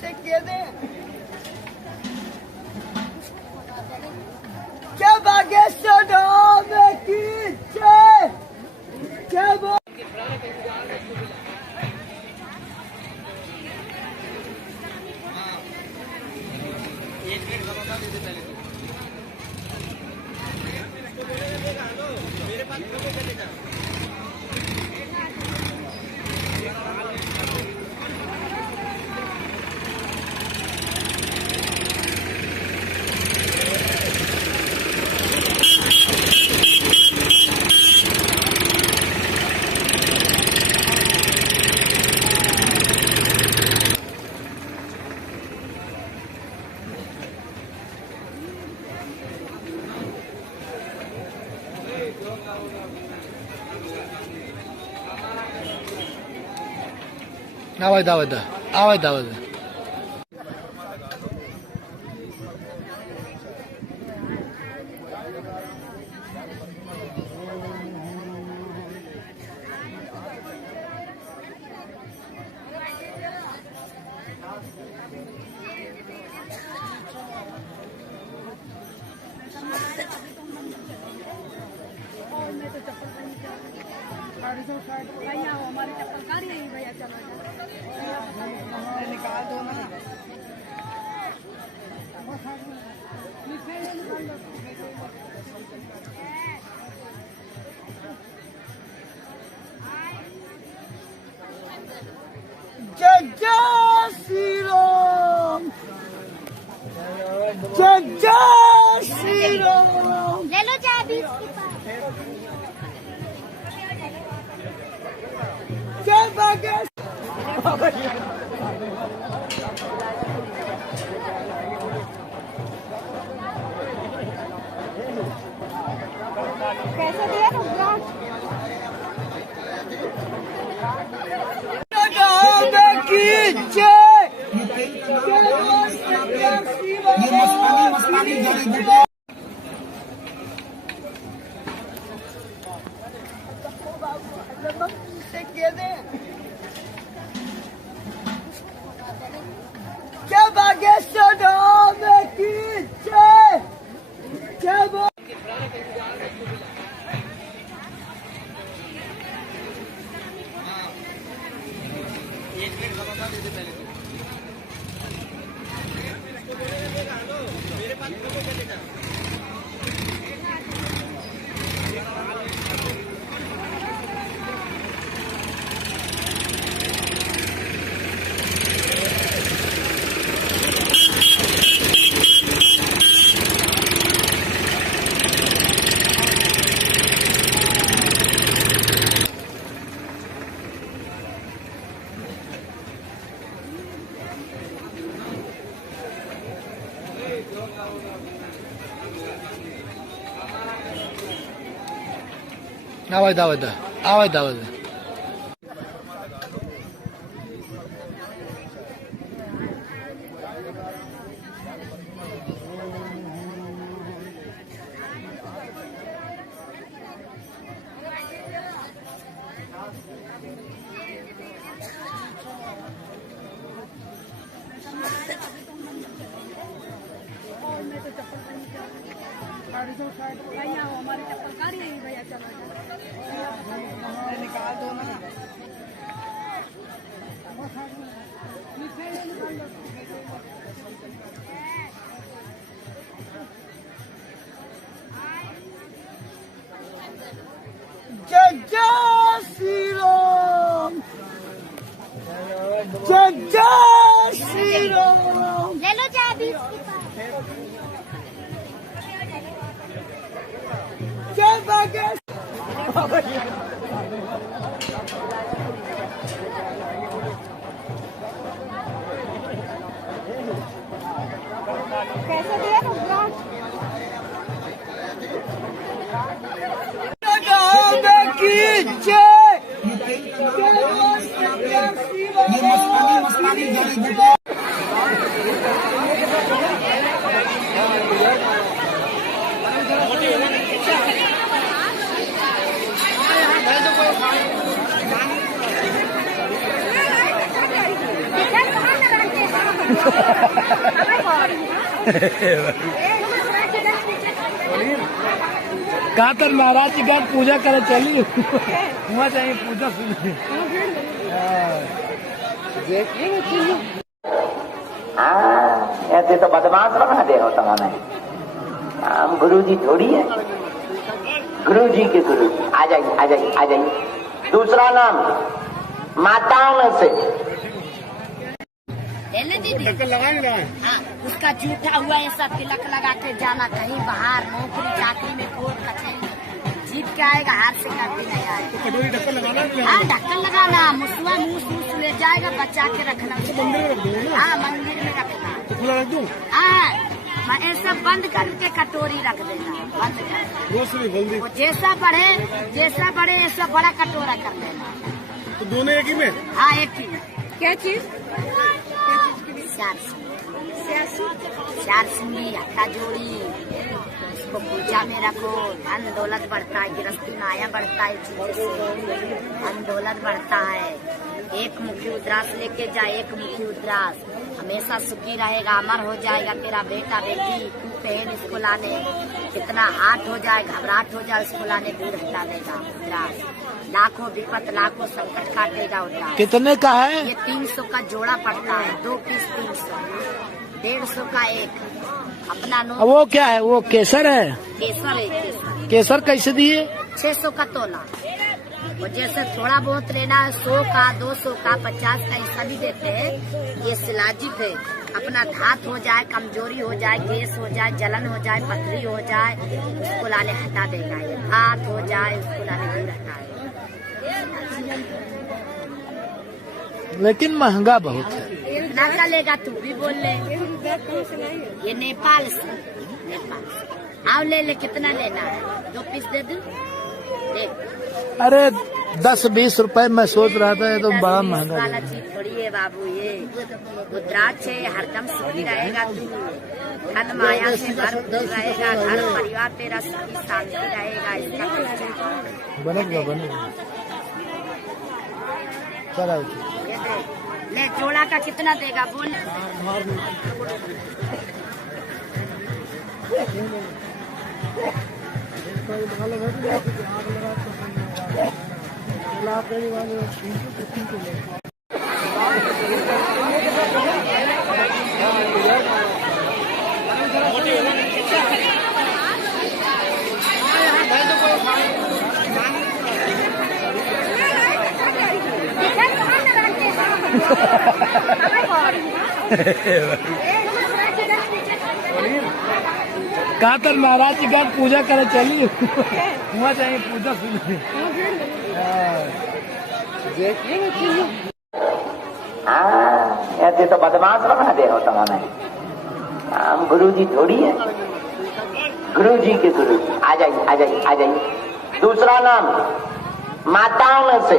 से कह दे क्या बागेश्वर धाम की जय। क्या बोल मेरे पास चले जा। आवाज आवाज आवाज आवाज हमारी चप्पल कारी नहीं भैया, चलो निकाल दो ना। जय जय श्री राम, जय जय श्री राम। ले लो चाबी। जय बागेश्वर। कैसे दिया रुपया? की जय। से कह दे क्या बागेश्वर धाम की जय। क्या बोल मेरे पास चले जा। आवाज आवाज आवाज आवाज हमारी चप्पल कारी नहीं भैया, चलो निकाल दो ना। जय जय श्री राम, जय जय श्री राम। ले लो चाबी। जय बागेश्वर। कैसे दिया रुपया? की जय। कहाँ कहा तर महाराज की घर पूजा करे चली वहाँ चाहिए पूजा सुन। ऐसे तो बदमाश बना दे हो तुमने। हम गुरु जी थोड़ी है, गुरु जी के गुरु। आ जाइए आ जाइए आ जाइए। दूसरा नाम माताओं में से हाँ, उसका झूठा हुआ ऐसा तिलक लगा के जाना कहीं बाहर नौकरी चाकरी में कोर्ट कचहरी जीत के आएगा, हाथ से कभी नहीं आएगा। हाँ, ढक्कन लगाना, मुसवा मुंह ले जाएगा, बचा के रखना। हाँ, मंदिर में रखना। हाँ, ऐसा बंद करके कटोरी रख देना, बंद कर। वो जैसा बढ़े ऐसा बड़ा कटोरा कर देना। तो दोनों एक ही में? हाँ, एक ही। क्या चीज? चार सिंगी हक्का जोड़ी, इसको पूजा में रखो। धन दौलत बढ़ता है, गृहस्थी माया बढ़ता है, धन दौलत बढ़ता है। एक मुखी उद्रास लेके जा, एक मुखी उद्रास हमेशा सुखी रहेगा, अमर हो जाएगा तेरा बेटा बेटी। तू पहन इसको लाने, कितना आठ हो जाए, घबराहट हो जाए, उसको लाने दूर हटा देगा उद्रास। लाखों विपत लाखों संकट काटेगा उद्रास। कितने का है? ये 300 का जोड़ा पड़ता है, 2 पीस 300, 150 का एक। अपना नोट। वो क्या है? वो केसर है? केसर है, केसर। केसर कैसे दिए? 600 का तोला। और जैसे थोड़ा बहुत लेना है, 100 का 200 का 50 का ऐसा भी देते हैं। ये शिलाजित है, अपना धात हो जाए, कमजोरी हो जाए, गैस हो जाए, जलन हो जाए, पथरी हो जाए, उसको लाने हटा देगा। ये धात हो जाए, उसको लाने दूर हटाएगा। लेकिन महंगा बहुत है। कितना का लेगा तू भी बोल ले। ये नेपाल से, नेपाल से। आओ ले ले, कितना लेना है? 2 पीस दे दूं? देख। अरे 10-20 रुपए मैं सोच रहा था, ये तो बड़ा महंगा वाला है। चीज थोड़ी है बाबू। ये रुद्राक्ष है, हरदम सुखी रहेगा तू। धन माया से घर रहेगा, घर परिवार तेरा सुखी शांति रहेगा। इसका बनेगा। चला ये दे। ले, जोड़ा का कितना देगा बोल। कहा तर महाराज की घर पूजा करे चली वहाँ चाहिए पूजा सुन। ऐसे तो बदमाश बना दे हो तुमने। हम गुरु जी थोड़ी है, गुरु जी के गुरु। आ जाइए आ जाइए आ जाइए। दूसरा नाम माताओं में से